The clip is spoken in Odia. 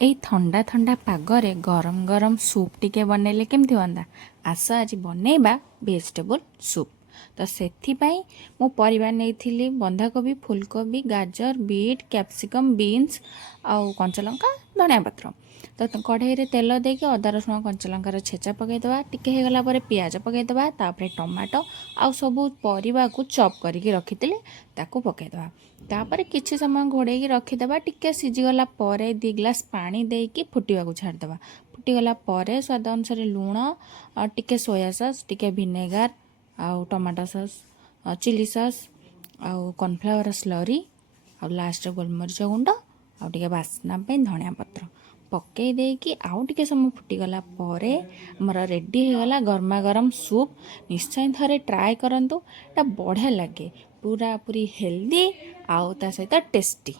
ଏଇ ଥଣ୍ଡା ଥଣ୍ଡା ପାଗରେ ଗରମ ଗରମ ସୁପ୍ ଟିକେ ବନେଇଲେ କେମିତି ହୁଅନ୍ତା? ଆସ ଆଜି ବନେଇବା ଭେଜିଟେବୁଲ୍ ସୁପ୍। ତ ସେଥିପାଇଁ ମୁଁ ପରିବା ନେଇଥିଲି ବନ୍ଧାକୋବି, ଫୁଲକୋବି, ଗାଜର, ବିଟ୍, କ୍ୟାପ୍ସିକମ୍, ବିନ୍ସ ଆଉ କଞ୍ଚାଲଙ୍କା, ଧଣିଆ ପତ୍ର। କଢ଼େଇରେ ତେଲ ଦେଇକି ଅଦା ରସୁଣ କଞ୍ଚାଲଙ୍କାର ଛେଚା ପକାଇଦେବା। ଟିକେ ହେଇଗଲା ପରେ ପିଆଜ ପକାଇଦେବା। ତାପରେ ଟମାଟୋ ଆଉ ସବୁ ପରିବାକୁ ଚପ୍ କରିକି ରଖିଥିଲେ ତାକୁ ପକାଇଦେବା। ତାପରେ କିଛି ସମୟ ଘୋଡ଼େଇକି ରଖିଦେବା। ଟିକେ ସିଝିଗଲା ପରେ 2 ଗ୍ଲାସ୍ ପାଣି ଦେଇକି ଫୁଟିବାକୁ ଛାଡ଼ିଦେବା। ଫୁଟିଗଲା ପରେ ସ୍ୱାଦ ଅନୁସାରେ ଲୁଣ, ଆଉ ଟିକେ ସୋୟା ସସ୍, ଟିକେ ଭିନେଗାର, ଆଉ ଟମାଟୋ ସସ୍, ଚିଲି ସସ୍, ଆଉ କର୍ଣ୍ଣଫ୍ଲାୱାର ସ୍ଲରି, ଆଉ ଲାଷ୍ଟରେ ଗୋଲମରିଚ ଗୁଣ୍ଡ, ଆଉ ଟିକେ ବାସ୍ନା ପାଇଁ ଧଣିଆ ପତ୍ର ପକାଇ ଦେଇକି ଆଉ ଟିକେ ସମୟ ଫୁଟିଗଲା ପରେ ଆମର ରେଡ଼ି ହୋଇଗଲା ଗରମା ଗରମ ସୁପ୍। ନିଶ୍ଚୟ ଥରେ ଟ୍ରାଏ କରନ୍ତୁ, ଏଇଟା ବଢ଼ିଆ ଲାଗେ, ପୁରା ପୁରି ହେଲ୍ଦି ଆଉ ତା ସହିତ ଟେଷ୍ଟି।